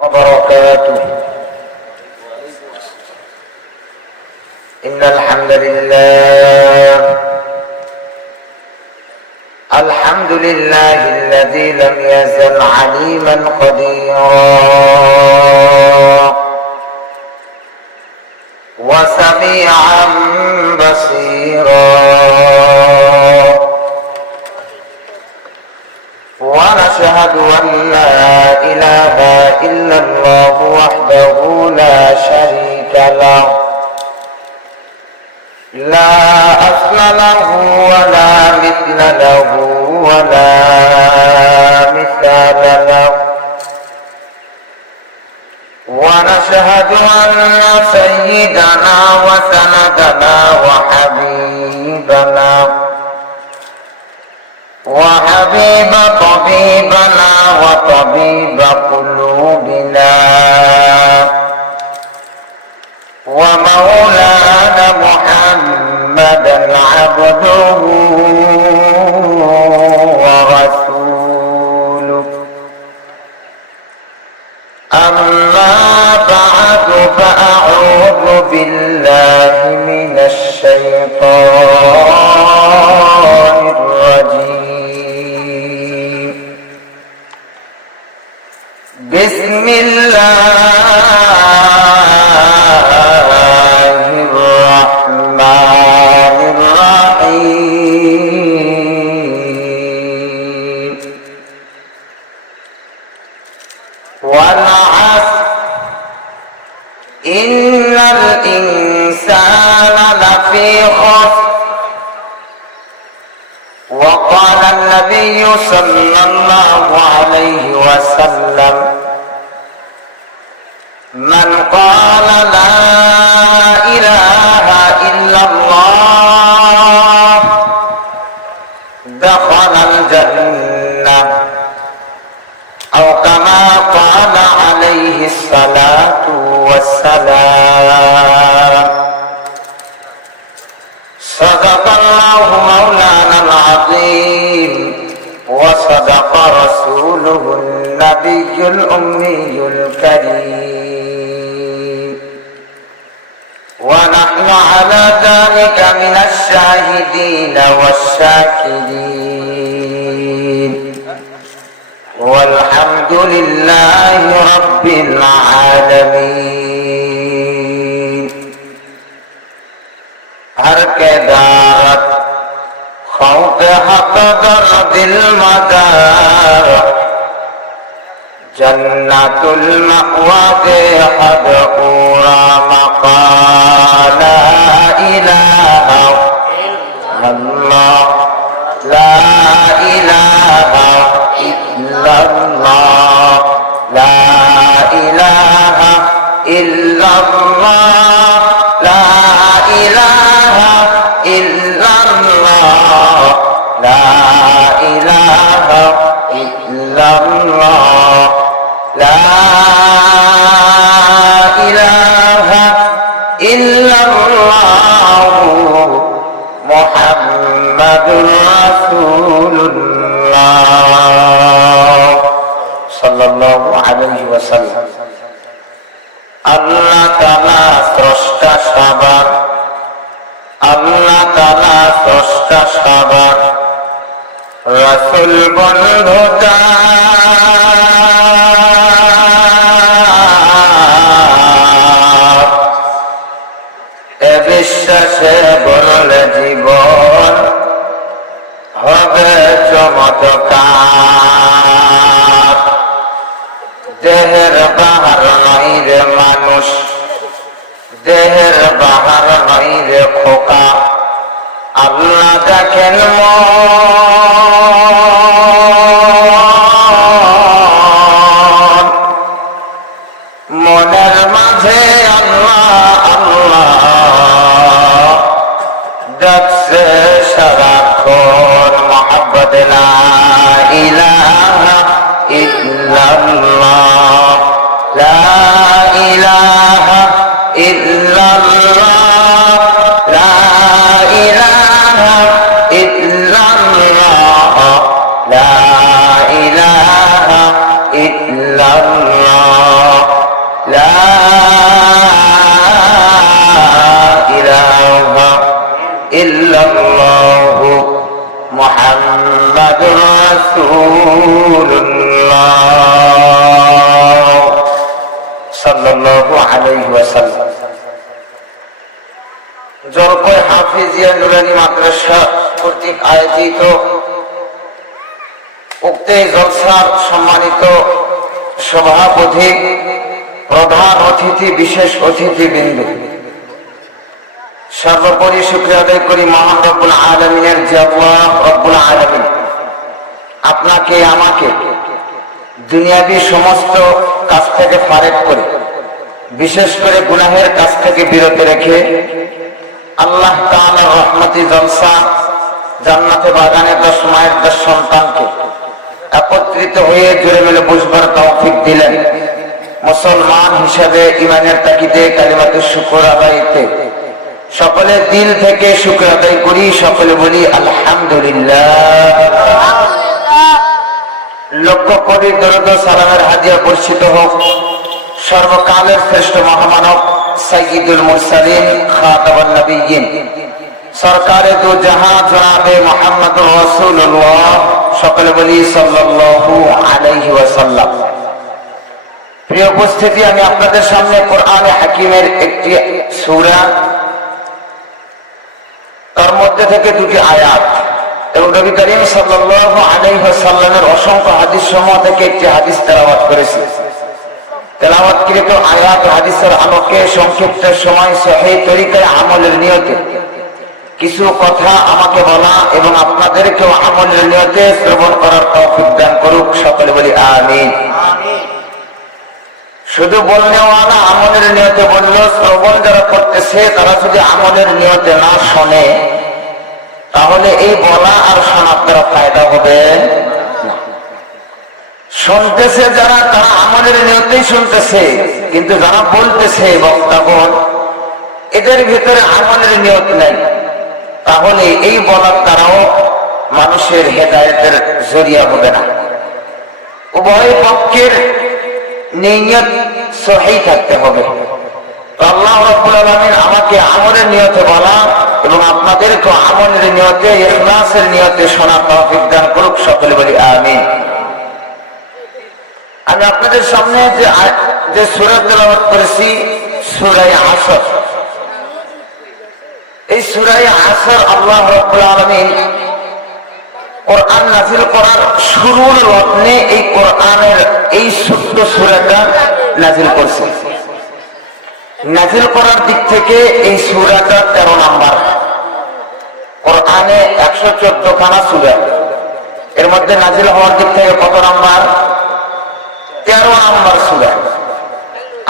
وبركاته. إن الحمد لله الذي لم يزل عليما قديرا وسميعا بصيرا، ونشهد أن لا إله إلا الله وحده لا شريك له، لا أصل له ولا مثل له ولا مثال له، ونشهد أن سيدنا وسندنا وحبيب طبيبنا وطبيب قلوبنا ومولانا محمدا عبده ورسوله. أما بعد، فأعوذ بالله من الشيطان الرجيم. بسم الله الرحمن الرحيم. والعصر إن الإنسان لفي خسر. وقال النبي صلى الله عليه وسلم: من قال لا إله إلا الله دخل الجنة، أو كما قال عليه الصلاة والسلام. صدق الله مولانا العظيم، وصدق رسوله النبي الأمي الكريم، ونحن على ذلك من الشاهدين والشاكرين، والحمد لله رب العالمين. ہر کے دارت خوف حق درد المدار، جنت المأوى کے حد پورا مقام لا الہ اللہ، لا الہ الا اللہ، لا الہ الا اللہ، لا الہ الا اللہ، لا الہ الا اللہ، لا الہ الا اللہ، محمد رسول اللہ صلی اللہ علیہ وسلم. আল্লাহ তাআলা স্রষ্টা সবার, আল্লাহ তাআলা স্রষ্টা সবার, রাসূল বন্ধু তার, এ বিশ্বাসে বললে জীবন হবে চমৎকার। দেহের বাহার নয় রে মানুষ, দেহের বাহার নয় রে খোকা, আল্লাহ দেখেন মনের মাঝে আল্লাহ আল্লাহ ডাকছে সারাক্ষণ। মহব্বত লা ইলাহা ইল্লাল্লাহ, লা ইলাহা ইল্লাল্লাহ, লা ইলাহা ইল্লাল্লাহ, লা ইলাহা ইল্লাল্লাহ। আলাইহি ওয়াসাল্লাম। জলকয় হাফিজিয়া নুরানি মাদ্রাসা কর্তৃক আয়োজিত উক্ত জলসার সম্মানিত সভাপতি, প্রধান অতিথি, বিশেষ অতিথিবৃন্দ, সর্বোপরি শুকরিয়া আদায় করি মহান রব্বুল আলামিনের যে আল্লাহ রব্বুল আলামিন আপনাকে আমাকে দুনিয়াবী সমস্ত কাজ থেকে ফারেক করে, বিশেষ করে গুনাহের কাজ থেকে বিরত রেখে আল্লাহ তাআলার রহমতি জলসা জান্নাতে বাগানে 10 মায়ের 10 সন্তানকে একত্রিত হয়ে জোরে মেলে বুঝবার তৌফিক দিলেন। মুসলমান হিসাবে ইমানের তাকিদে কালিমাতুশ শুকর আদায়তে সকলে দিল থেকে শুকর আদায় করি, সকলে বলি আলহামদুলিল্লাহ। লক্ষ কোটি দরুদ ও সালামের হাদিয়া বর্ষিত হোক সর্বকালের শ্রেষ্ঠ মহামানব সাইয়্যিদুল মুরসালিন খাতামুন নবিয়্যিন সরকারে দু জাহান জনাবে মুহাম্মদুর রাসূলুল্লাহ, সকলে বলি সাল্লাল্লাহু আলাইহি ওয়াসাল্লাম। প্রিয় উপস্থিতি, আমি আপনাদের সামনে কোরআনে হাকিমের একটি সূরা, তার মধ্যে থেকে দুটি আয়াত এবং নবী করিম সাল্লাল্লাহু আলাইহি ওয়াসাল্লামের অসংখ্য হাদিস সমূহ থেকে একটি হাদিস তেলাওয়াত করেছি। তেলাওয়াতকৃত আয়াত ও হাদিসের আলোকে সংক্ষিপ্ত সময় সহিহ তরিকায় আমলের নিয়তে কিছু কথা আমাকে বলা এবং আপনাদেরকেও আমলের নিয়তে শ্রবণ করার তৌফিক দান করুক, সকলে বলি আমিন। শুধু বললেও না, আমলের নিয়তে বললো, শ্রবণ যারা করতেছে তারা যদি আমলের নিয়তে না শোনে তাহলে এই বলা আর শোনার দ্বারা ফায়দা হবে না। শুনতেছে যারা, তারা আমলের নিয়তেই শুনতেছে, কিন্তু যারা বলতেছে বক্তাগণ, এদের ভিতরে আমলের নিয়ত নেই, তাহলে এই বলার দ্বারাও মানুষের হেদায়েতের জরিয়া হবে না। উভয় পক্ষের নিয়ত সহিহ থাকতে হবে। আল্লাহ রাব্বুল আলামিন আমাকে আমলের নিয়তে বলা এবং আপনাদেরকে আমলের নিয়তে, ইখলাসের নিয়তে শোনার তৌফিক দান করুক, সকলে বলি আমিন। আমি আপনাদের সামনে যে সূরা তেলাওয়াত করেছি সূরা আসর, এই সূরা আসর আল্লাহ রাব্বুল আলামিন কোরআন নাযিল করার শুরুর লগ্নে এই কোরআনের এই ছোট্ট সূরাটা নাযিল করছে। নাযিল করার দিক থেকে এই সূরাটা 13 নাম্বার। কোরআনে 114 খানা সূরা, এর মধ্যে নাযিল হওয়ার দিক থেকে কত নাম্বার? 13 নাম্বার সূরা।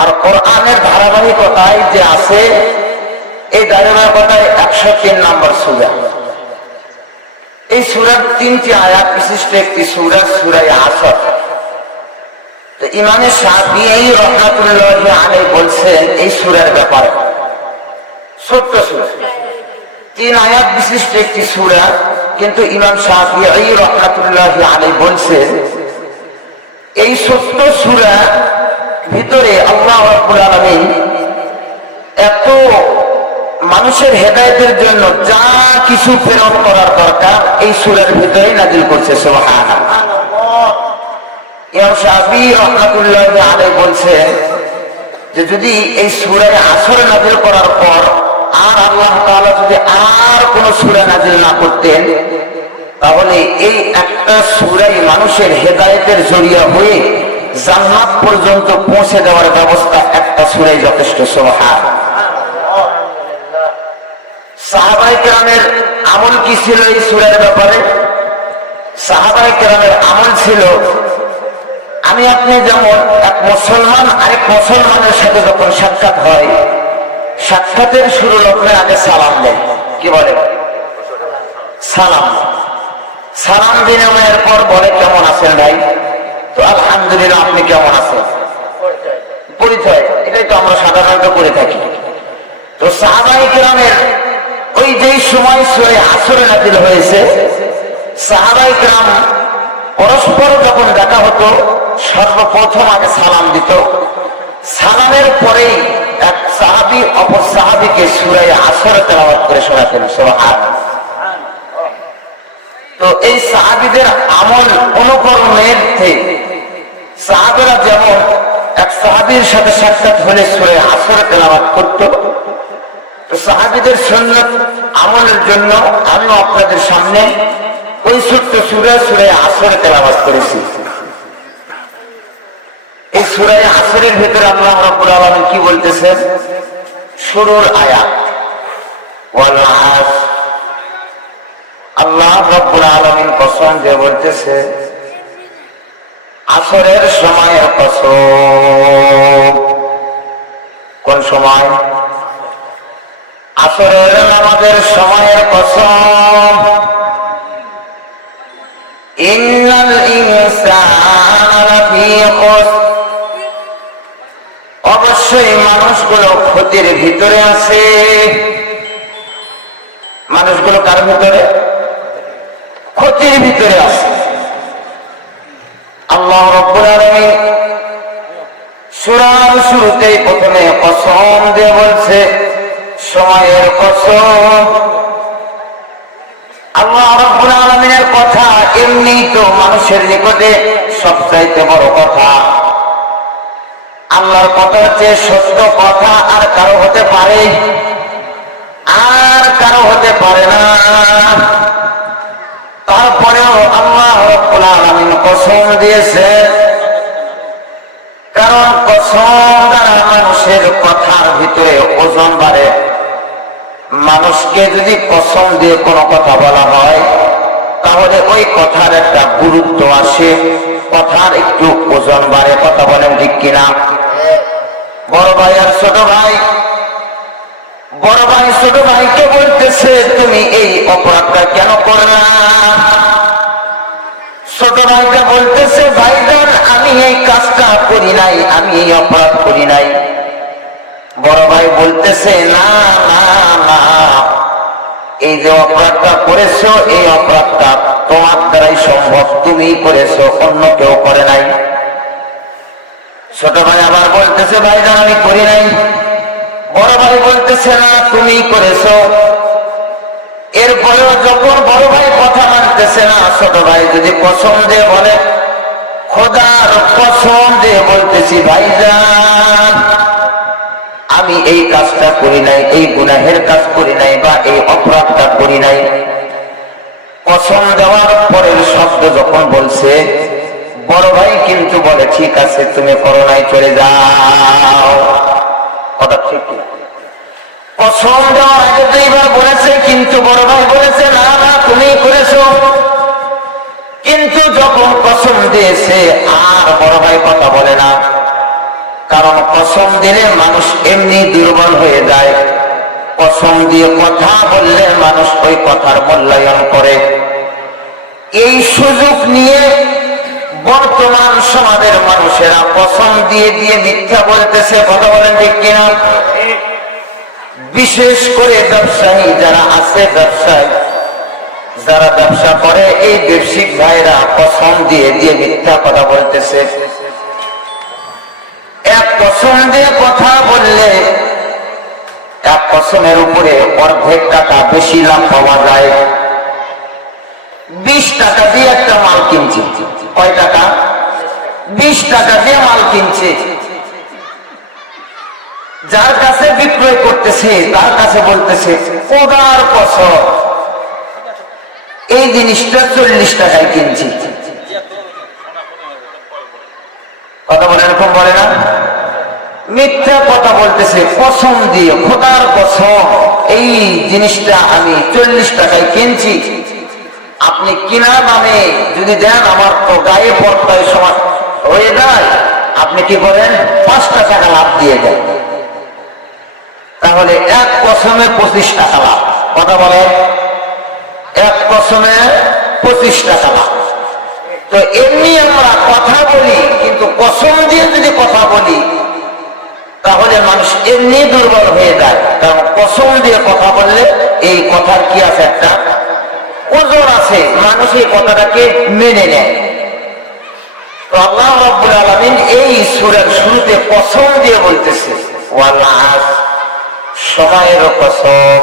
আর কোরআনের ধারাবাহিকতায় যে আছে, এই ধারাবাহিকতায় 103 নাম্বার সূরা। এই সূরার 3টি আয়াত বিশিষ্ট একটি সূরা, সূরা আসর। তো ইমাম শাফিঈ রাহমাতুল্লাহি আলাইহি বলছেন এই সূরার ব্যাপারে, ছোট্ট সূরা, 3 আয়াত বিশিষ্ট একটি সূরা, কিন্তু ইমাম শাফিঈ রাহমাতুল্লাহি আলাইহি বলছেন এই ছোট্ট সূরা ভিতরে আল্লাহ রাব্বুল আলামিন এত মানুষের হেদায়েতের জন্য যা কিছু প্রেরণ করার দরকার এই সূরার ভিতরেই নাযিল করছে। সুবহানাল্লাহ। ইমাম শাফিঈ রাহমাতুল্লাহি আলাইহি বলছেন যে যদি এই সূরা আসর নাযিল করার পর আর আল্লাহ তাআলা যদি আর কোন সূরা নাযিল না করতেন, তাহলে এই একটা সূরাই মানুষের হেদায়েতের জরিয়া হয়ে জান্নাত পর্যন্ত পৌঁছে দেওয়ার ব্যবস্থা একটা সূরাই যথেষ্ট। সুবহানাল্লাহ। সাহাবায়ে কেরামের আমল কি ছিল এই সূরার ব্যাপারে? সাহাবায়ে কেরামের আমল ছিল, আমি আপনি যেমন এক মুসলমান আরেক মুসলমানের সাথে যখন সাক্ষাৎ হয়, সাক্ষাতের শুরু লগ্নে আগে সালাম দেন। কি বলে? সালাম। সালাম বিনিময়ের পর বলে কেমন আছেন ভাই? তো আলহামদুলিল্লাহ, আপনি কেমন আছেন? পরিচয়, এটাই তো আমরা সাধারণত করে থাকি। তো সাহাবায়ে কেরামের ওই যেই সময় সূরা আসর নাযিল হয়েছে, সাহাবায়ে কেরাম পরস্পর যখন দেখা হতো সর্বপ্রথম আগে সালাম দিত, সালামের পরেই এক সাহাবী অপর সাহাবীকে সূরা আসর তেলাওয়াত করে শোনাতেন। সুবহানাল্লাহ। তো এই সাহাবীদের আমল অনুকরণের থেকে সাহাবীরা যেমন এক সাহাবী নবীর সাথে সাক্ষাৎ হলে সূরা আসর তেলাওয়াত করত। তো সাহাবীদের সুন্নাত আমলের জন্য আমি আপনাদের সামনে ওই ছোট্ট সূরা আসর তেলাওয়াত করেছি। এই সূরা আসরের ভিতরে আল্লাহ রাব্বুল আলামিন কি বলতেছেন? শুরুর আয়াত ওয়াল আসর, আল্লাহ রাব্বুল আলামিন কসম দিয়ে বলতেছে আসরের সময়ের কসম। কোন সময়? আসরের নামাজের সময়ের কসম। ইন্নাল ইনসানা লাফী খুসর, অবশ্যই মানুষগুলো ক্ষতির ভিতরে আছে। মানুষগুলো কার ভিতরে? ক্ষতির ভিতরে আছে। আল্লাহ রাব্বুল আলামিন সূরার শুরুতেই প্রথমে কসম দিয়ে বলছে সময়ের কসম। আল্লাহ রাব্বুল আলামিনের কথা এমনি তো মানুষের নিকটে সবচাইতে বড় কথা। আল্লাহর কথা হচ্ছে সত্য কথা, আর কারো হতে পারে, আর কারো হতে পারে না। তারপরেও আল্লাহ রাব্বুল আলামিন কসম দিয়েছে, কারণ কসম দ্বারা মানুষের কথার ভিতরে ওজন বাড়ে। মানুষকে যদি কসম দিয়ে কোনো কথা বলা হয় তাহলে ওই কথার একটা গুরুত্ব আসে, কথার একটু ওজন বাড়ে। কথা বলেন ঠিক কিনা? বড় ভাই আর ছোট ভাই, বড় ভাই ছোট ভাইকে বলতেছে তুমি এই অপরাধটা কেন করলা? ছোট ভাইটা বলতেছে ভাইজান আমি এই কাজটা করি নাই, আমি এই অপরাধ করি নাই। বড় ভাই বলতেছে না না না, এই যে অপরাধটা করেছো এই অপরাধটা তোমার দ্বারাই সম্ভব, তুমি করেছো, অন্য কেউ করে নাই। ছোট ভাই আবার বলতেছে ভাইজান আমি করি নাই। বড় ভাই বলতেছে না তুমি করেছো। এরপরেও যখন বড় ভাই কথা মানতেছে না, ছোট ভাই যদি কসম দিয়ে বলে খোদার কসম দিয়ে বলতেছি ভাইজান আমি এই কাজটা করি নাই, এই গুনাহের কাজ করি নাই, বা এই অপরাধটা করি নাই। কসম দেওয়ার পরের শব্দ যখন বলছে, বড় ভাই কিন্তু বলে ঠিক আছে তুমি করো নাই, চলে যাও। কথা ঠিক না? কসম দেওয়ার আগে তো এবার বলেছে, কিন্তু বড় ভাই বলেছে না না তুমি করেছো। কিন্তু যখন কসম দিয়েছে আর বড় ভাই কথা বলে না, কারণ কসম দিলে মানুষ এমনি দুর্বল হয়ে যায়। কসম দিয়ে কথা বললে মানুষ ওই কথার মূল্যায়ন করে। এই সুযোগ নিয়ে বর্তমান সমাজের মানুষেরা কসম দিয়ে দিয়ে মিথ্যা বলতেছে। কথা বলেন ঠিক কিনা? বিশেষ করে ব্যবসায়ী যারা আছে, ব্যবসায়ী যারা ব্যবসা করে, এই ব্যবসায়িক ভাইরা কসম দিয়ে দিয়ে মিথ্যা কথা বলতেছে। এক কসম দিয়ে কথা বললে এক কসমের উপরে অর্ধেক টাকা বেশি লাভ পাওয়া যায়। 20 টাকা দিয়ে একটা মাল কিনছে, কয় টাকা? 20 টাকা দিয়ে মাল কিনছে। যার কাছে বিক্রয় করতেছে তার কাছে বলতেছে খোদার কসম এই জিনিসটা 40 টাকায় কিনছি। কথা বলে এরকম বলে না? মিথ্যা কথা বলতেছে কসম দিয়ে, খোদার কসম এই জিনিসটা আমি 40 টাকায় কিনছি। আপনি কিনা দামে যদি দেন আমার তো গায়ে পড়তায় সময় হয়ে যায়, আপনি কি করেন 5 টাকা লাভ দিয়ে দেন, তাহলে এক কসমে 25 টাকা লাভ। কথা বলে এক কসমে 25 টাকা লাভ। তো এমনি আমরা কথা বলি, কিন্তু কসম দিয়ে যদি কথা বলি তাহলে মানুষ এমনি দুর্বল হয়ে যায়। কারণ কসম দিয়ে কথা বললে এই কথার কি আছে, একটা ওজন আছে, মানুষ এই কথাটাকে মেনে নেয়। তো আল্লাহ রাব্বুল আলামিন এই সূরার শুরুতে কসম দিয়ে বলতেছে ওয়াল আসর, সময়ের কসম।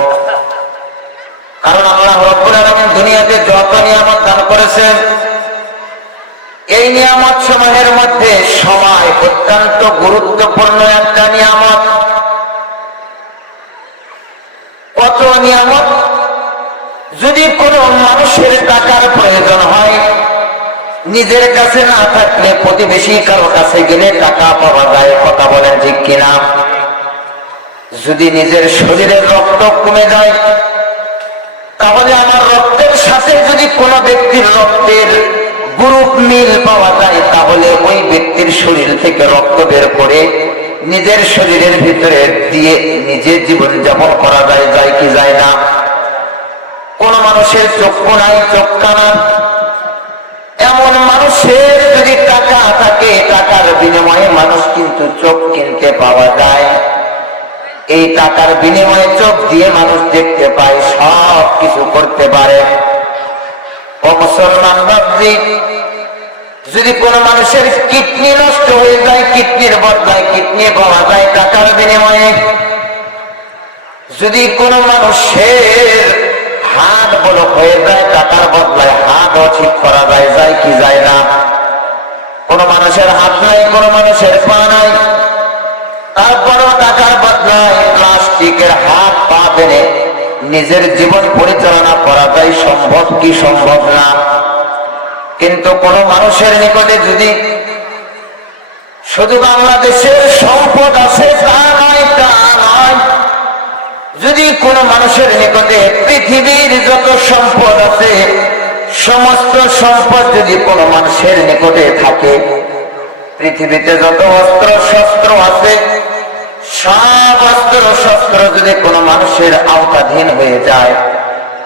কারণ আল্লাহ রাব্বুল আলামিন দুনিয়াতে যত নিয়ামত দান করেছেন এই নিয়ামত সমূহের মধ্যে সময় অত্যন্ত গুরুত্বপূর্ণ একটা নিয়ামত। কত নিয়ামত! যদি কোনো মানুষের টাকার প্রয়োজন হয়, নিজের কাছে না থাকলে প্রতিবেশী কারো কাছে গেলে টাকা পাওয়া যায়। কথা বলেন ঠিক কিনা? যদি নিজের শরীরের রক্ত কমে যায়, তাহলে আমার রক্তের সাথে যদি কোনো ব্যক্তির রক্তের গ্রুপ মিল পাওয়া যায়, তাহলে ওই ব্যক্তির শরীর থেকে রক্ত বের করে নিজের শরীরের ভিতরে দিয়ে নিজের জীবন যাপন করা যায়। যায় কি যায় না? কোন মানুষের চক্ষু নাই, চোখ কানা, এমন মানুষের যদি টাকা থাকে, টাকার বিনিময়ে মানুষ কিন্তু চোখ কিনতে পাওয়া যায়। এই টাকার বিনিময়ে চোখ দিয়ে মানুষ দেখতে পায়, সব কিছু করতে পারে। ও মুসলমান ভাবছি, যদি কোন মানুষের কিডনি নষ্ট হয়ে যায়, কিডনির বদলায় কিডনি পাওয়া যায় টাকার বিনিময়ে। যদি কোন মানুষের হাত ব্লক হয়ে যায়, টাকার বদলায় হাতও ঠিক করা যায়। যায় কি যায় না? কোন মানুষের হাত নাই, কোন মানুষের পা নাই, তারপরও টাকার বদলায় প্লাস্টিকের হাত পা বেনে নিজের জীবন পরিচালনা করা যায়। সম্ভব কি সম্ভব না? কিন্তু কোন মানুষের নিকটে যদি শুধু বাংলাদেশের সম্পদ আছে তা নয়, তা নয়, যদি কোন মানুষের নিকটে পৃথিবীর যত সম্পদ আছে, সমস্ত সম্পদ যদি কোন মানুষের নিকটে থাকে, পৃথিবীতে যত অস্ত্র শস্ত্র আছে, সব অস্ত্র শস্ত্র যদি কোন মানুষের আওতাধীন হয়ে যায়,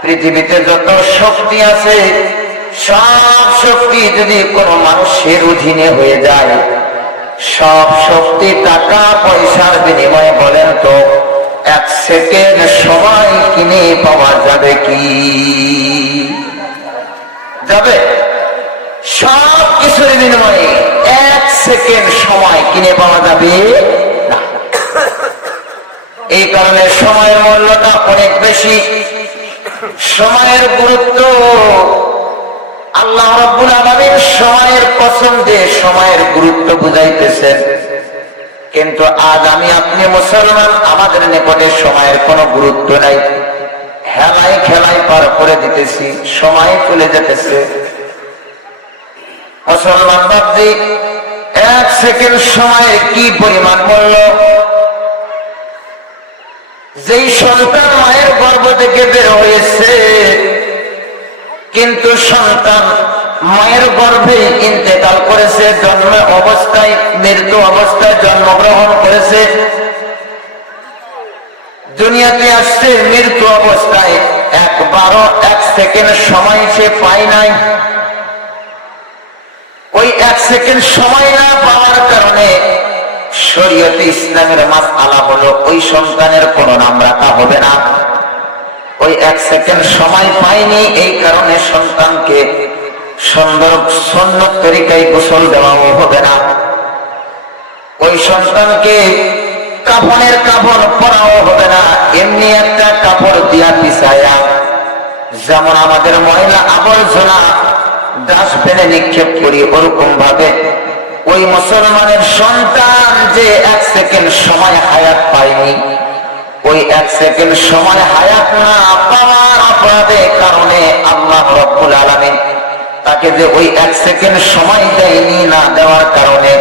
পৃথিবীতে যত শক্তি আছে, সব শক্তি যদি কোন মানুষের অধীনে হয়ে যায়, সব শক্তি টাকা পয়সার বিনিময়ে বলেন তো এক সেকেন্ড সময় কিনে পাওয়া যাবে কি? যাবে? সব কিছুর বিনিময়ে এক সেকেন্ড সময় কিনে পাওয়া যাবে না। এই কারণে সময়ের মূল্যটা অনেক বেশি। সময়ের গুরুত্ব আল্লাহ রাব্বুল আলামিন সময়ের কসম দিয়ে সময়ের গুরুত্ব বুঝাইতেছেন। কিন্তু আজ আমি আপনি মুসলমান, আমাদের নিকটে সময়ের কোনো গুরুত্ব নাই। হেলায় খেলায় পার করে দিতেছি, সময় চলে যেতেছে। মুসলমান ভাবছি এক সেকেন্ড সময়ের কি পরিমাণ মূল্য। যেই সন্তান মায়ের গর্ভ থেকে বের হয়েছে, কিন্তু সন্তান মায়ের গর্ভে ইন্তেকাল করেছে, জন্ম অবস্থায় মৃত্যু অবস্থায় জন্মগ্রহণ করেছে, দুনিয়াতে আসছে মৃত্যু অবস্থায়, একবারও এক সেকেন্ড সময় সে পায় নাই। ওই এক সেকেন্ড সময় না পাওয়ার কারণে শরীয়তে ইসলামের মাসআলা হলো ওই সন্তানের কোনো নাম রাখা হবে না। ওই এক সেকেন্ড সময় পায়নি, এই কারণে সন্তানকে সুন্দর সুন্নত তরিকায় গোসল দেওয়াও হবে না। ওই সন্তানকে কাফনের কাফন পরাও হবে না, এমনি একটা কাপড় দিয়া পিছায়া, যেমন আমাদের ময়লা আবর্জনা ডাস্টবিনে নিক্ষেপ করি, ওরকম ভাবে ওই মুসলমানের সন্তান যে এক সেকেন্ড সময় হায়াত পায়নি, ওই এক সেকেন্ড সময় হায়াত না পাওয়ার অপরাধের কারণে আল্লাহ রাব্বুল আলামিন তাকে যে ওই এক সেকেন্ড সময় দেয়নি, না দেওয়ার কারণে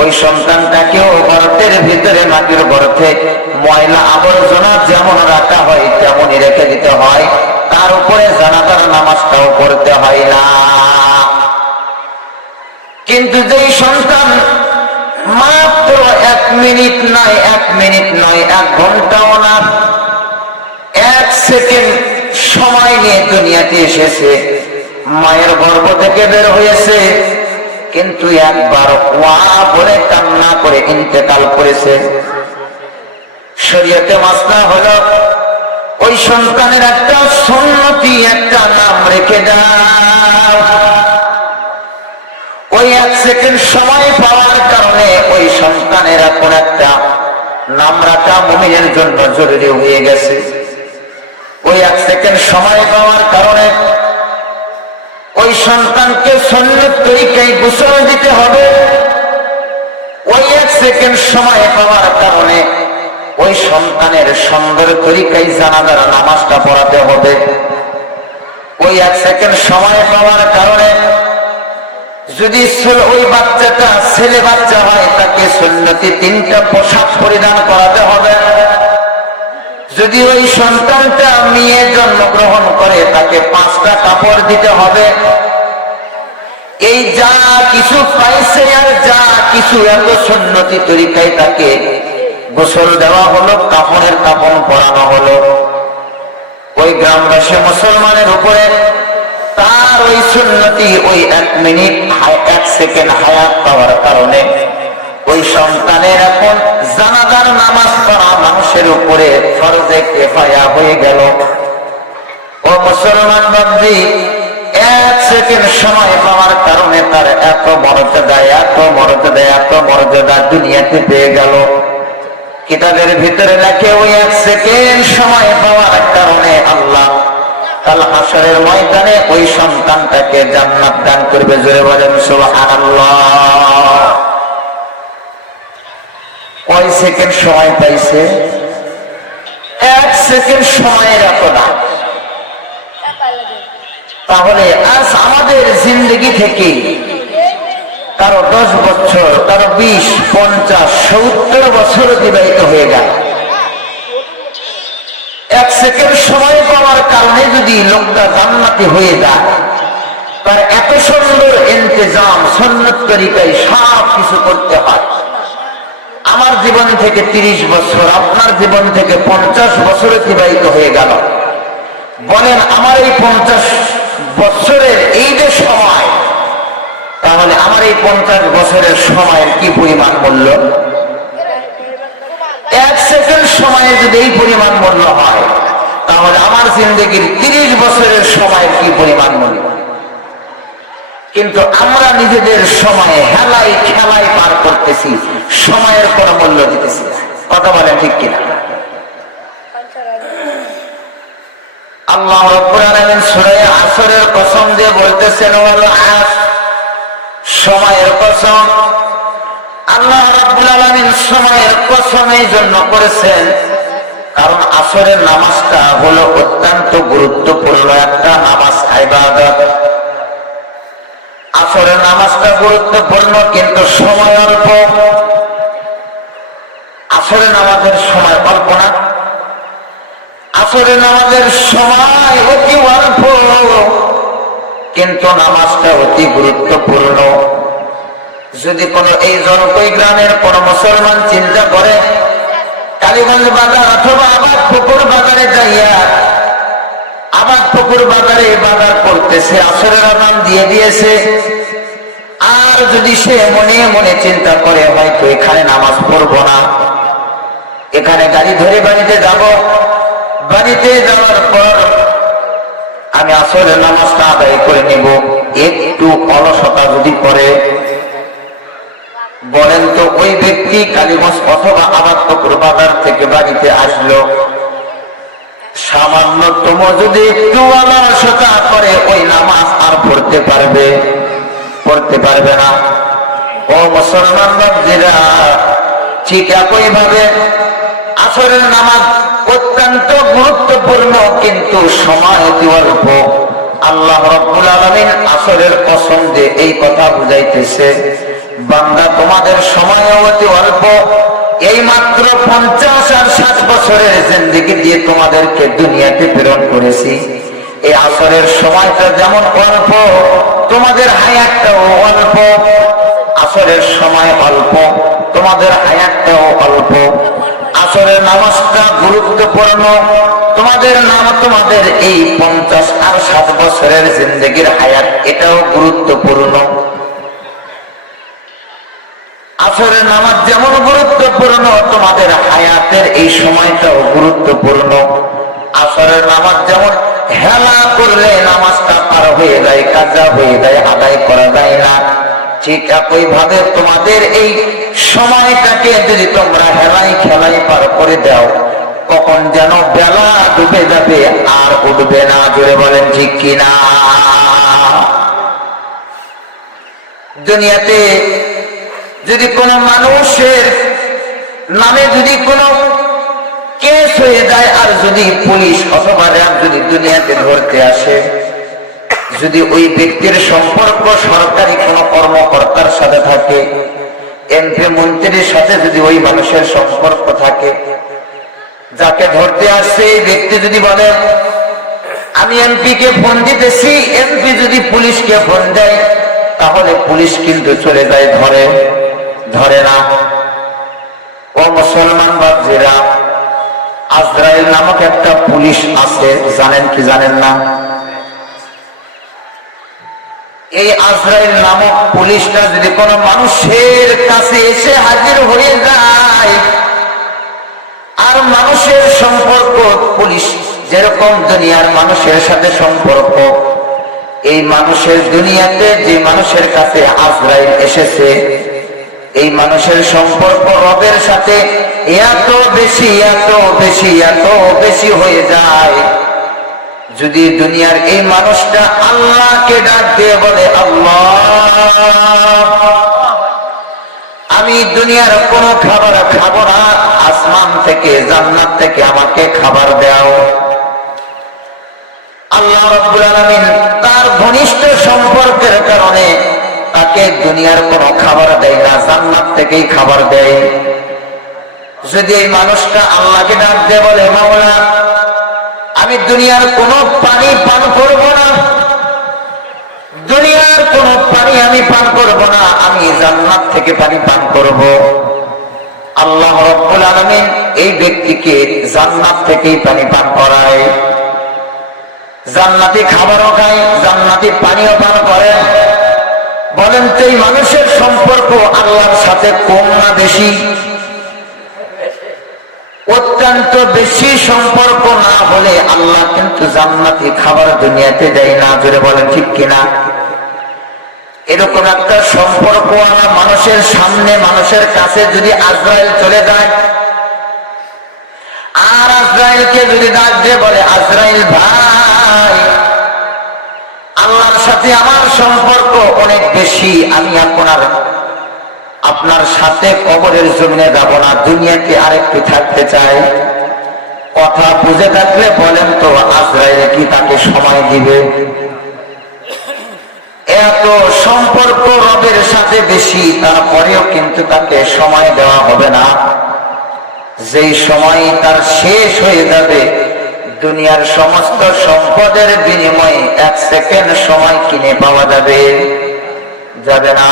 ওই সন্তানটাকেও গর্তের ভিতরে, মাটির গর্তে ময়লা আবর্জনা যেমন রাখা হয় তেমনই রেখে দিতে হয়। তার উপরে জানাজার নামাজটাও পড়তে হয় না। কিন্তু যেই সন্তান মাত্র 1 মিনিট নয়, 1 মিনিট নয়, 1 ঘন্টাও না, 1 সেকেন্ড সময় নিয়ে দুনিয়াতে এসেছে, মায়ের গর্ভ থেকে বের হয়েছে, কিন্তু একবার ওয়া বলে কান্না করে ইন্তেকাল করেছে, শরীয়তে মাসলা হলো ওই সন্তানের একটা সুন্নতি একটা নাম রেখে দাও। ওই 1 সেকেন্ড সময় পাওয়ার কারণে ওই সন্তানের এখন একটা নাম রাখা মুমিনের জন্য জরুরি হয়ে গেছে। ওই 1 সেকেন্ড সময় পাওয়ার কারণে ওই সন্তানকে সুন্নত তরিকায় গোসল দিতে হবে। ওই 1 সেকেন্ড সময় পাওয়ার কারণে ওই সন্তানের সুন্দর তরিকায় জানাজার নামাজটা পড়াতে হবে। ওই 1 সেকেন্ড সময় পাওয়ার কারণে যদি ওই বাচ্চাটা ছেলে বাচ্চা হয় তাকে সুন্নতি 3টা পোশাক পরিধান করাতে হবে। যদি ওই সন্তানটা মেয়ে জন্মগ্রহণ করে তাকে 5টা কাপড় দিতে হবে। এই যা কিছু পাইছে আর যা কিছু এত সুন্নতি তরিকায় তাকে গোসল দেওয়া হলো, কাফনের কাফন পরানো হলো। ওই গ্রামবাসী মুসলমানের উপরে তার ওই সুন্নতি ওই 1 মিনিট 1 সেকেন্ড হায়াত পাওয়ার কারণে ওই সন্তানের এখন জানাজার নামাজ পড়া মানুষের উপরে ফরজে কিফায়া হয়ে গেল। ও মুসলমান বান্দি, 1 সেকেন্ড সময় পাওয়ার কারণে তার এত মর্যাদা, এত মর্যাদা, এত মর্যাদা দুনিয়াতে পেয়ে গেল। কিতাবের ভিতরে লেখে ওই 1 সেকেন্ড সময় পাওয়ার কারণে আল্লাহ কাল হাশরের ময়দানে ওই সন্তানটাকে জান্নাত দান করবে। জোরে বলেন সুবহানাল্লাহ। কয় সেকেন্ড সময় পাইছে? 1 সেকেন্ড সময়ের এত দাম। তাহলে আজ আমাদের জিন্দগি থেকে কারো 10 বছর, কারো 20, 50, 70 বছর অতিবাহিত হয়ে গেল। 1 সেকেন্ড সময় পাওয়ার কারণে যদি লোকটা জান্নাতি হয়ে যায়, তার এত সুন্দর ইন্তজাম সুন্নত তরিকায় সব কিছু করতে হয়। আমার জীবন থেকে 30 বছর, আপনার জীবন থেকে 50 বছর অতিবাহিত হয়ে গেল। বলেন আমার এই 50 বছরের এই যে সময়, তাহলে আমার এই 50 বছরের সময়ের কি পরিমাণ মূল্য? 1 সেকেন্ড সময়ে যদি এই পরিমাণ মূল্য হয়, তাহলে আমার জিন্দগির 30 বছরের সময়ের কি পরিমাণ মূল্য? কিন্তু আমরা নিজেদের সময়ে হেলায় খেলায় পার করতেছি, সময়ের কোন মূল্য দিতেছি। কথা বলেন ঠিক কিনা? আল্লাহ রাব্বুল আলামিন সূরা আসরের কসম দিয়ে বলতেছেন, ওয়াল আসর, সময়ের কসম। আল্লাহ রাব্বুল আলামিন সময়ের কসম এই জন্য করেছেন কারণ আসরের নামাজটা হলো অত্যন্ত গুরুত্বপূর্ণ একটা নামাজ, ইবাদত। আসরের নামাজটা গুরুত্বপূর্ণ কিন্তু সময় অল্প। আসরের নামাজের সময় অল্প না, আসরের নামাজের সময় অতি অল্প, কিন্তু নামাজটা অতি গুরুত্বপূর্ণ। যদি কোন এই জনকই গ্রামের কোন মুসলমান চিন্তা করে কালীগঞ্জ বাজার অথবা আবাদ পুকুর বাজারে যাইয়া আবাদ পুকুর বাজারে বাজার করতেছে, আসরের আযান দিয়ে দিয়েছে, আর যদি সে মনে মনে চিন্তা করে হয়তো এখানে নামাজ পড়বো না, এখানে গাড়ি ধরে বাড়িতে যাব, বাড়িতে যাওয়ার পর আমি আসরের নামাজটা আদায় করে নিব, একটু অলসতা যদি করে, বলেন তো ওই ব্যক্তি কালীগঞ্জ অথবা আবাদ পুকুর বাজার থেকে বাড়িতে আসলো, সামান্যতম যদি একটু অলসতা করে ওই নামাজ আর পড়তে পারবে? পড়তে পারবে না। ও মুসলমান বান্দিরা, ঠিক একইভাবে আসরের নামাজ অত্যন্ত গুরুত্বপূর্ণ কিন্তু সময় অতি অল্প। আল্লাহ রাব্বুল আলামিন আসরের কসম দিয়ে এই কথা বুঝাইতেছে, বান্দা তোমাদের সময় অতি অল্প, এই মাত্র 50 আর 60 বছরের জিন্দেগি দিয়ে তোমাদেরকে দুনিয়াতে প্রেরণ করেছি। এই আসরের সময়টা যেমন অল্প, তোমাদের হায়াতটাও অল্প। আসরের সময় অল্প, তোমাদের হায়াতটাও অল্প। আসরের নামাজটা গুরুত্বপূর্ণ, তোমাদের নাম, তোমাদের এই 50 আর 60 বছরের জিন্দেগির হায়াত এটাও গুরুত্বপূর্ণ। আসরের নামাজ যেমন গুরুত্বপূর্ণ, তোমাদের হায়াতের এই সময়টাও গুরুত্বপূর্ণ। আসরের নামাজ যেমন হেলা করলে নামাজটা পার হয়ে যায়, কাজা হয়ে যায়, আদায় করা যায় না, ঠিক একইভাবে তোমাদের এই সময়টাকে যদি তোমরা হেলাই খেলাই পার করে দাও, কখন যেন বেলা ডুবে যাবে আর উঠবে না। জোরে বলেন ঠিক কিনা? দুনিয়াতে যদি কোনো মানুষের নামে যদি কোনো কেস হয়ে যায়, আর যদি পুলিশ অথবা র্যাব যদি দুনিয়াতে ধরতে আসে, যদি ওই ব্যক্তির সম্পর্ক সরকারি কোনো কর্মকর্তার সাথে থাকে, এমপি মন্ত্রীর সাথে যদি ওই মানুষের সম্পর্ক থাকে, যাকে ধরতে আসছে এই ব্যক্তি যদি বলে আমি এমপি কে ফোন দিতেছি, এমপি যদি পুলিশকে ফোন দেয়, তাহলে পুলিশ কিন্তু চলে যায়, ধরে না। ও মুসলমান বাপজিরা, আজরাইল নামক একটা পুলিশ আছে, জানেন কি জানেন না? এই আজরাইল নামক পুলিশটা যদি কোনো মানুষের কাছে এসে হাজির হয়ে যায়, আর মানুষের সম্পর্ক পুলিশ যেরকম দুনিয়ার মানুষের সাথে সম্পর্ক, এই মানুষের দুনিয়াতে যে মানুষের কাছে আজরাইল এসেছে, এই মানুষের সম্পর্ক রবের সাথে এত বেশি এত বেশি এত বেশি হয়ে যায়, যদি দুনিয়ার এই মানুষটা আল্লাহকে ডাক দিয়ে বলে আল্লাহ আমি দুনিয়ার কোনো খাবার খাবো না, আসমান থেকে জান্নাত থেকে আমাকে খাবার দাও, আল্লাহ রাব্বুল আলামিন তার ঘনিষ্ঠ সম্পর্কের কারণে তাকে দুনিয়ার কোনো খাবার দেয় না, জান্নাত থেকেই খাবার দেয়। যদি এই মানুষটা আল্লাহকে ডাক দিয়ে বলে মাওলা আমি দুনিয়ার কোনো পানি পান করব না, দুনিয়ার কোনো পানি আমি পান করব না, আমি জান্নাত থেকে পানি পান করব, আল্লাহ রাব্বুল আলামিন এই ব্যক্তিকে জান্নাত থেকেই পানি পান করায়, জান্নাতি খাবারও খায়, জান্নাতি পানিও পান করে। বলেন তো এই মানুষের সম্পর্ক আল্লাহর সাথে কম না বেশি? অত্যন্ত বেশি সম্পর্ক না হলে আল্লাহ কিন্তু জান্নাতি খাবার দুনিয়াতে দেয় না, জোরে বলেন ঠিক কিনা? এরকম একটা সম্পর্ক মানুষের সামনে মানুষের কাছে যদি আজরাইল চলে যায়, আর আজরাইলকে যদি ডাক দিয়ে বলে আজরাইল ভাই আল্লাহর সাথে আমার সম্পর্ক অনেক বেশি, আমি আপনার সাথে কবরের জমিনে যাব না, দুনিয়াতে আরেকটু থাকতে চাই, কথা বুঝে থাকলে বলেন তো আজরাইল কি তাকে সময় দিবে? এত সম্পর্ক রবের সাথে বেশি, তারপরেও কিন্তু তাকে সময় দেওয়া হবে না, যেই সময় তার শেষ হয়ে যাবে, দুনিয়ার সমস্ত সম্পদের বিনিময়ে 1 সেকেন্ড সময় কিনে পাওয়া যাবে না।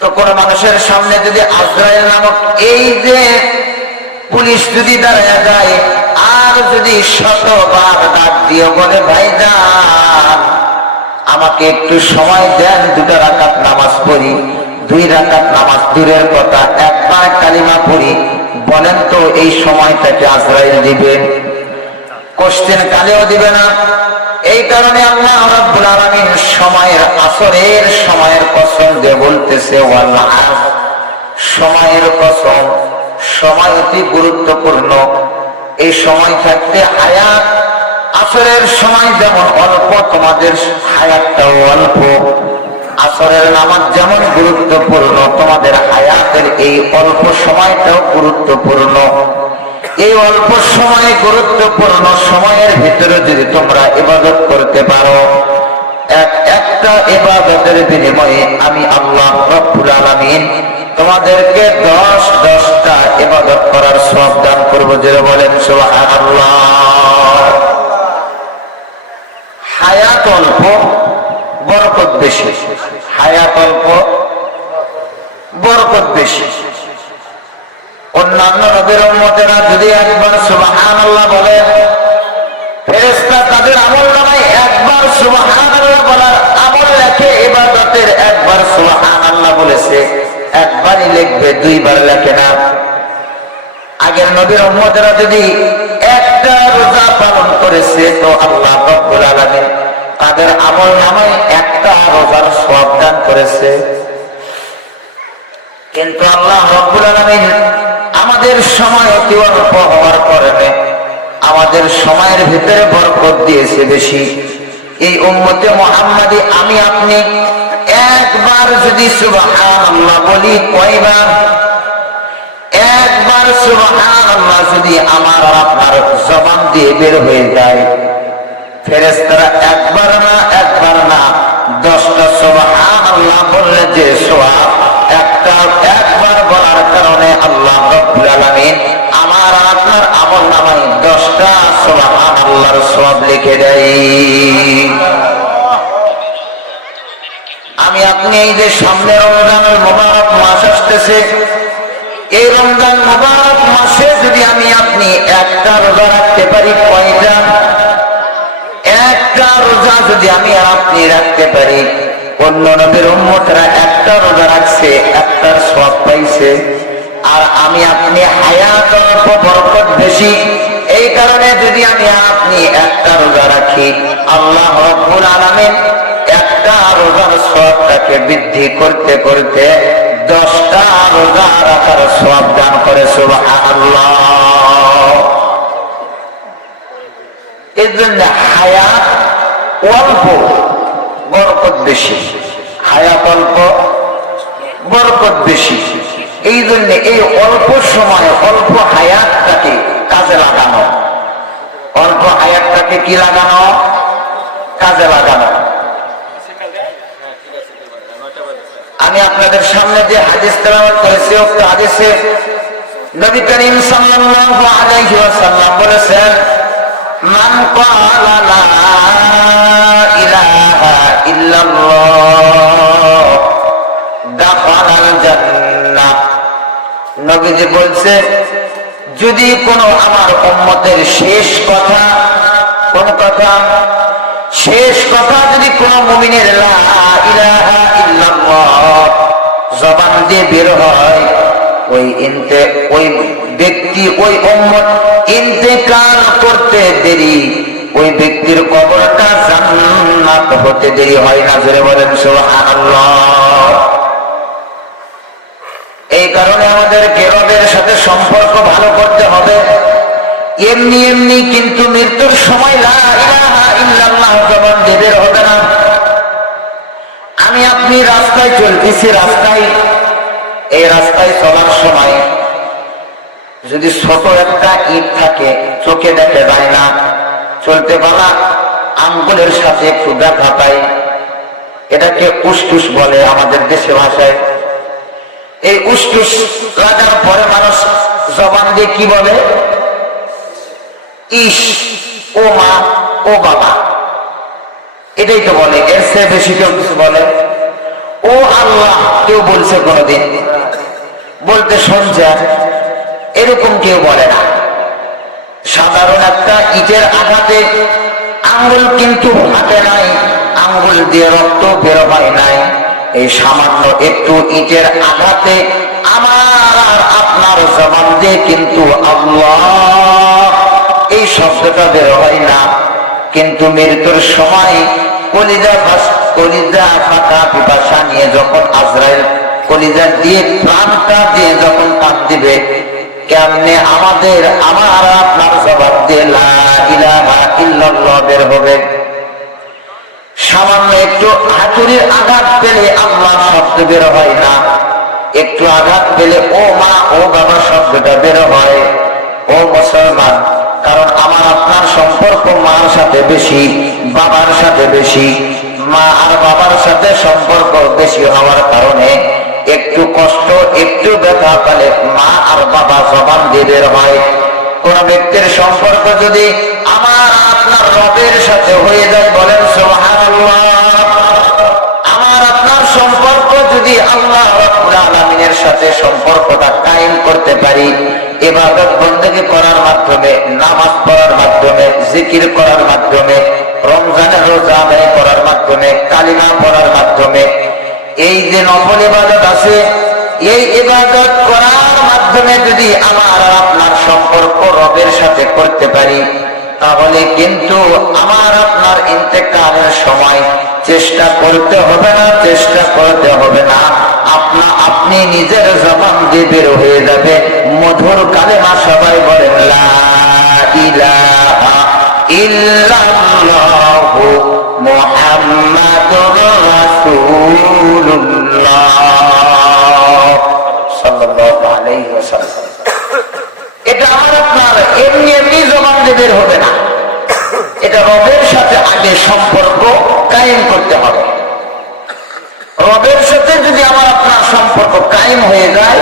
তো কোন মানুষের সামনে যদি আজরাইল নামক এই যে পুলিশ যদি দাঁড়ায় যায়, আর যদি শতবার ডাক দিয়ে বলে ভাইজান আমাকে একটু সময় দেন, 2 রাকাত নামাজ পড়ি, 2 রাকাত নামাজ দূরের কথা, একবার কালিমা পড়ি, বলেন তো এই সময়টাকে আজরাইল দিবে? কোশ্চেন কালেও দিবে না। এই কারণে আল্লাহ রাব্বুল আলামিন সময়ের আসরের সময়ের কসম দিয়ে বলতেছে ওয়াল আসর, সময়ের কসম, সময় অতি গুরুত্বপূর্ণ, এই সময় থাকতে হায়াত, আসরের সময় যেমন অল্প তোমাদের হায়াতটাও অল্প, আসরের নামাজ যেমন গুরুত্বপূর্ণ তোমাদের হায়াতের এই অল্প সময়টাও গুরুত্বপূর্ণ। এই অল্প সময়ে গুরুত্বপূর্ণ সময়ের ভিতরে যদি তোমরা ইবাদত করতে পারো, একটা ইবাদতের বিনিময়ে আমি আল্লাহ রাব্বুল আলামিন তোমাদেরকে 10টা ইবাদত করার সওয়াব দান করব, যারা বলেন সুবহানাল্লাহ। হায়াত অল্প বরকত বেশি, হায়াত অল্প বরকত বেশি। অন্যান্য নবীর উম্মতেরা যদি একবার সুবহানাল্লাহ বলে, ফেরেশতা তাদের আমলনামায় একবার সুবহানাল্লাহ বলার আমল লেখে, ইবাদতের একবার সুবহানাল্লাহ বলেছে একবারই লিখবে, 2 বার লেখে না। আগের নবীর উম্মতেরা যদি একটা রোজা পালন করেছে, তো আল্লাহ রাব্বুল আলামিন তাদের আমলনামায় একটা রোজার সওয়াব দান করেছে। কিন্তু আল্লাহ রাব্বুল আলামিন আমাদের সময় অতি অল্প হওয়ার কারণে আমাদের সময়ের ভিতরে বরকত দিয়েছে বেশি। এই উম্মতে মুহাম্মাদি আমি আপনি একবার যদি সুবহানাল্লাহ বলি কয়বার? একবার সুবহানাল্লাহ যদি আমার আর আপনার জবান দিয়ে বের হয়ে যায়, ফেরেশতারা একবার না 10টা সুবহানাল্লাহ বললে যে সওয়াব, একবার বলার কারণে আল্লাহ রাব্বুল আলামিন আমার আপনার আমলনামায় 10টা সুবহানাল্লাহর সওয়াব লিখে দেয়। আমি আপনি এই যে সামনে রমজানুল মুবারক মাস আসতেছে, এই রমজান মুবারক মাসে যদি আমি আপনি একটা রোজা রাখতে পারি, কয়টা? একটা রোজা যদি আমি আর আপনি রাখতে পারি, অন্য নবীর উম্মতরা একটা রোজা রাখছে, একটার সওয়াব পাইছে। আর আমি আপনি হায়াত অল্প বরকত বেশি, এই কারণে যদি আমি আপনি একটা রোজা রাখি, আল্লাহ রাব্বুল আলামিন একটা রোজার সওয়াবটাকে বৃদ্ধি করতে করতে 10টা রোজা রাখার সওয়াব দান করে। সুবহানাল্লাহ। এই জন্য হায়াত অল্প বরকত বেশি, হায়াত অল্প বরকত বেশি। এই জন্য এই অল্প সময় অল্প হায়াতটাকে কাজে লাগানো, অল্প হায়াতটাকে কি লাগানো? কাজে লাগানো। আমি আপনাদের সামনে যে হাদিস তেলাওয়াত করেছি, উক্ত হাদিসে নবী করিম সাল্লাল্লাহু আলাইহি ওয়াসাল্লাম বলেছেন, মান ক্বালা লা ইলাহা ইল্লাল্লাহ দাখালাল জান্নাহ। নবীজি বলছে, যদি কোনো আমার উম্মতের শেষ কথা, কোন কথা? শেষ কথা যদি কোন মুমিনের লা ইলাহা ইল্লাল্লাহ জবান দিয়ে বের হয়, ওই ব্যক্তি, ওই উম্মত ইন্তেকাল করতে দেরি, ওই ব্যক্তির কবরটা জান্নাত হতে দেরি হয় না। জোরে বলেন সুবহানাল্লাহ। এই কারণে আমাদেরকে রবের সাথে সম্পর্ক ভালো করতে হবে। এমনি এমনি কিন্তু মৃত্যুর সময় লা ইলাহা ইল্লাল্লাহ জবান দিয়ে বের হবে না। আমি আপনি রাস্তায় চলতেছি, এই রাস্তায় চলার সময় যদি ছোট একটা ইট থাকে, চোখে দেখে যায় না, চলতে পারা আঙ্গুলের সাথে একটু ব্যথা পাই, এটাকে উসটুস বলে আমাদের দেশে ভাষায়। এই উসটুস লাগার পরে মানুষ জবান দিয়ে কি বলে? ইস, ও মা, ও বাবা, এটাই তো বলে। এর চেয়ে বেশি কেউ কিছু বলে? ও আল্লাহ কেউ বলছে কোনদিন? বলতে শুনছে? এরকম কেউ বলে না। সাধারণ একটা ইটের আঘাতে আঙ্গুল কিন্তু ফাটে নাই, আঙ্গুল দিয়ে রক্ত বের হয় নাই। এই সামান্য একটু ইটের আঘাতে আমার আর আপনার জবান দিয়ে কিন্তু আল্লাহ এই শব্দটা বের হয় না। কিন্তু মৃত্যুর সময় কলিজা ফাটা পিপাসা নিয়ে যখন আজরাইল কলিজা দিয়ে প্রাণটা দিয়ে যখন টান দিবে, কেমনে আমার আপনার জবান দিয়ে লা ইলাহা ইল্লাল্লাহ বের হবে। সামান্য একটু হাতুড়ির আঘাত পেলে আল্লাহ শব্দ বের হয় না, একটু আঘাত পেলে ও মা, ও বাবা শব্দটা বের হয়। ও মুসলমান, কারণ আমার আপনার সম্পর্ক মার সাথে বেশি, বাবার সাথে বেশি। মা আর বাবার সাথে সম্পর্ক বেশি হওয়ার কারণে একটু কষ্ট, একটু ব্যথা পেলে মা আর বাবা জবান দিয়ে বের হয়। কোন ব্যক্তির সম্পর্ক যদি আমার আপনার রবের সাথে হয়ে যায়, বলেন সুবহানাল্লাহ। আমার আপনার সম্পর্ক যদি আল্লাহ রাব্বুল আলামিনের সাথে সম্পর্কটা কায়েম করতে পারি, ইবাদত বন্দেগী করার মাধ্যমে, নামাজ পড়ার মাধ্যমে, জিকির করার মাধ্যমে, রমজানের রোজা আদায় করার মাধ্যমে, কালিমা পড়ার মাধ্যমে, এই যে নফল ইবাদত আছে, এই ইবাদত করার মাধ্যমে যদি আমার আপনার সম্পর্ক রবের সাথে করতে পারি, তাহলে কিন্তু আমার আপনার ইন্তেকালের সময় চেষ্টা করতে হবে না, আপনি নিজের জবান দিয়ে বের হয়ে যাবে মধুর কালেমা। সবাই বলেন লা ইলাহা ইল্লাল্লাহু মুহাম্মাদুর রাসূলুল্লাহ সাল্লাল্লাহু আলাইহি ওয়াসাল্লাম। এটা আমার আপনার এমনি এমনি জবান দিয়ে বের হবে না, এটা রবের সাথে আগে সম্পর্ক কায়েম করতে হবে। রবের সাথে যদি আমার আপনার সম্পর্ক কায়েম হয়ে যায়,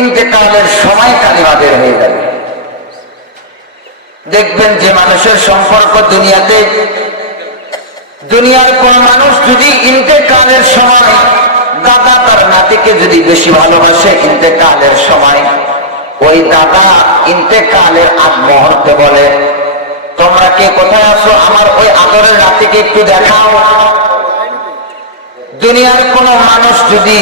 ইন্তেকালের সময় কালিমা বের হয়ে যাবে। দেখবেন যে মানুষের সম্পর্ক দুনিয়াতে, দুনিয়ার কোন মানুষ যদি ইন্তেকালের সময় দাদা তার নাতিকে যদি বেশি ভালোবাসে, ইন্তেকালের সময় ওই দাদা ইন্তেকালের আগ মুহূর্তে বলে, তোমরা কে কোথায় আছো, আমার ওই আদরের নাতিকে একটু দেখাও। দুনিয়ার কোন মানুষ যদি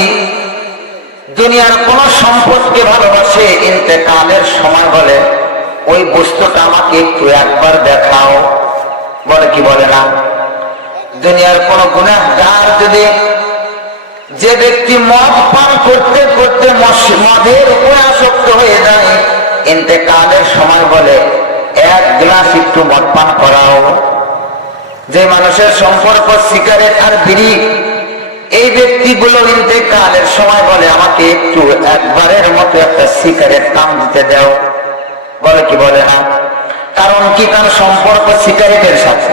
দুনিয়ার কোন সম্পদকে ভালোবাসে, ইন্তেকালের সময় বলে, ওই বস্তুটা আমাকে একটু একবার দেখাও। বলে কি বলে না? দুনিয়ার কোন গুনাহগার যদি, যে ব্যক্তি মদ পান করতে করতে মদের উপরে আসক্ত হয়ে যায়, ইন্তেকালের সময় বলে, এক গ্লাস একটু মদ পান করাও। যে মানুষের সম্পর্ক সিগারেট আর বিড়ি, এই ব্যক্তিগুলো ইন্তেকালের সময় বলে, আমাকে একটু একবারের মতো একটা সিগারেট টান দিতে দাও। বলে কি বলে না? কারণ কি? তার সম্পর্ক সিগারেটের সাথে,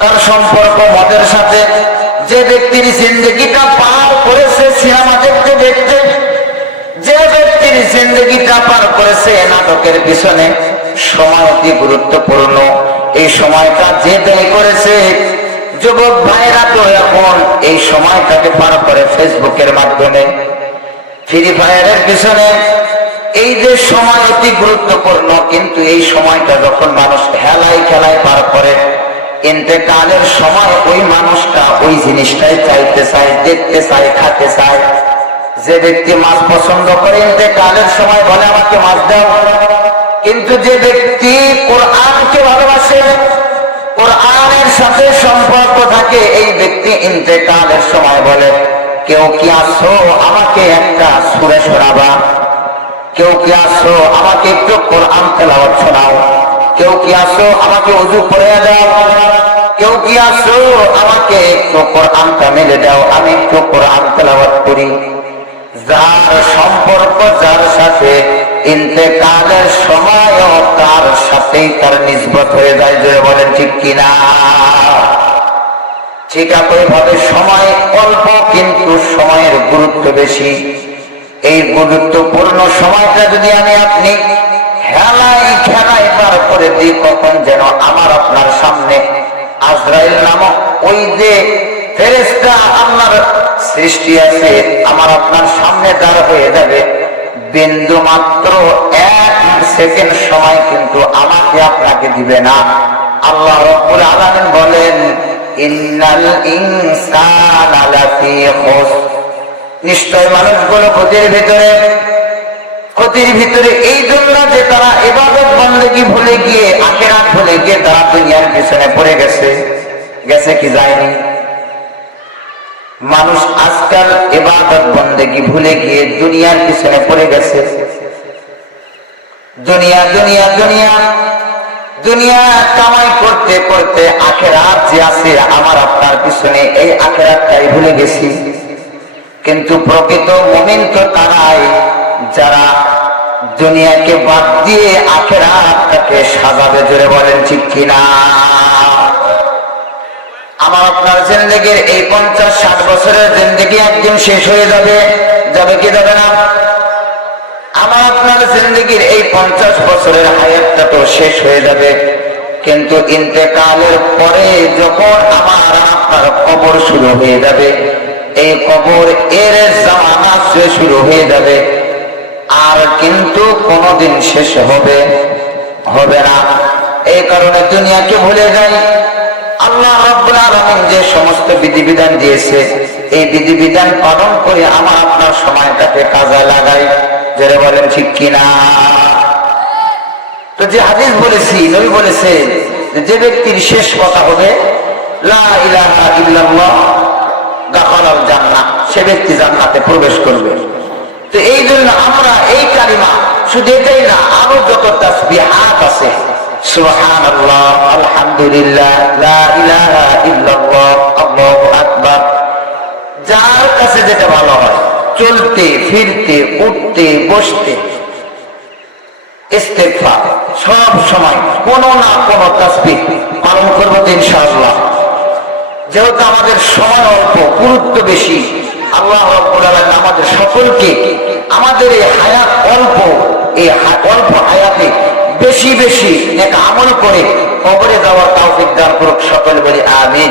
তার সম্পর্ক মদের সাথে। যে ব্যক্তির জিন্দগিটা পার করেছে সিনেমা দেখতে দেখতে, যে ব্যক্তির জিন্দগিটা পার করেছে নাটকের পিছনে, সময় অতি গুরুত্বপূর্ণ। এই সময়টা যে ব্যয় করেছে, যুবক ভাইরা তো এখন এই সময়টাকে পার করে ফেসবুকের মাধ্যমে, ফ্রি ফায়ারের পিছনে। এই যে সময় অতি গুরুত্বপূর্ণ, কিন্তু এই সময়টা যখন মানুষ খেলায় খেলায় পার করে, ইন্তেকালের সময় ওই মানুষটা ওই জিনিসটাই চাইতে চায়, দেখতে চায়, খাতে চায়। যে ব্যক্তি মাছ পছন্দ করে, ইন্তেকালের সময় বলে, আমাকে মাছ দাও। কিন্তু যে ব্যক্তি কোরআনকে ভালোবাসে, কোরআনের সাথে সম্পর্ক থাকে, এই ব্যক্তি ইন্তেকালের সময় বলে, কেউ কি আসো, আমাকে একটা সূরা শোনাবা? কেউ কি আসো, আমাকে একটু কোরআন তেলাওয়াত শোনাও? কেউ কি আসো, আমাকে ওযু করে দাও? কেউ কি আসো, আমাকে একটু কোরআনটা মেলে দাও, আমি একটু কোরআন তেলাওয়াত করি। যার সম্পর্ক যার সাথে, ইন্তেকালের সময়ও তার সাথেই তার নিসবত হয়ে যায়। যে বলেন ঠিক কিনা? ঠিক একইভাবে সময় অল্প, কিন্তু সময়ের গুরুত্ব বেশি। এই গুরুত্বপূর্ণ সময়টা যদি আমি আপনি হেলায় খেলায় পার করে দিই, কখন যেন আমার আপনার সামনে আজরাইল নামক ওই যে ফেরেশতা আল্লাহর সৃষ্টি আছে, আমার আপনার সামনে দাঁড় হয়ে যাবে। বিন্দু মাত্র 1 সেকেন্ড সময় কিন্তু আমাকে আপনাকে দিবে না। আল্লাহ রাব্বুল আলামিন বলেন, ইন্নাল ইনসানা লাফি খুসর, নিশ্চয় মানুষগুলো ক্ষতির ভিতরে। এই জন্য যে তারা ইবাদত বন্দেগী ভুলে গিয়ে, আখিরাত ভুলে গিয়ে তারা দুনিয়ার পিছনে পড়ে গেছে। গেছে কি যায়নি? মানুষ আজকাল ইবাদত বন্দেগী ভুলে গিয়ে দুনিয়ার পিছনে পড়ে গেছে। দুনিয়া দুনিয়া দুনিয়া দুনিয়া কামাই করতে করতে আখিরাত যে আছে আমার আপনার পিছনে, এই আখিরাতটাই ভুলে গেছি। কিন্তু প্রকৃত মুমিন তো তারাই, যারা দুনিয়াকে বাদ দিয়ে আখিরাতটাকে সাজাবে। জোরে বলেন ঠিক কিনা? আমার আপনার জিন্দেগির এই 50-60 বছরের জিন্দেগি একদিন শেষ হয়ে যাবে। যাবে কি যাবে না? আমার আপনার জিন্দেগির এই 50 বছরের হায়াতটা তো শেষ হয়ে যাবে, কিন্তু ইন্তেকালের পরে যখন আমার আপনার কবর শুরু হয়ে যাবে, এই কবর এর জামানা শুরু হয়ে যাবে, আর কিন্তু কোনোদিন শেষ হবে না। এই কারণে দুনিয়াকে ভুলে যাই। আল্লাহ রাব্বুল আলামিন যে সমস্ত বিধিবিধান দিয়েছে, এই বিধিবিধান পালন করে আমার আপনার সময়টাকে কাজে লাগাই। যারা বলেন ঠিক কিনা? তো যে হাদিস বলেছি, নবী বলেছে যে ব্যক্তির শেষ কথা হবে লা ইলাহা ইল্লাল্লাহ দাখালাল জান্নাহ, সে ব্যক্তি জান্নাতে প্রবেশ করবে। তো এই জন্য আমরা এই কালিমা শুধু এটাই না, আরো যত তাসবিহাত আছে সুবহানাল্লাহ, আলহামদুলিল্লাহ, লা ইলাহা ইল্লাল্লাহ, আল্লাহু আকবার। যার কাছে যেটা ভালো হয়, চলতে ফিরতে উঠতে বসতে ইস্তেগফার সব সময় কোনো না কোনো তাসবিহ পালন করবো ইনশাআল্লাহ। যেহেতু আমাদের সময় অল্প, গুরুত্ব বেশি, আল্লাহ রাব্বুল আলামিন আমাদের সকলকে আমাদের এই হায়াত অল্প, এই অল্প হায়াতে বেশি বেশি নেক আমল করে কবরে যাওয়ার তৌফিক দান করুক। সকল বলি আমিন।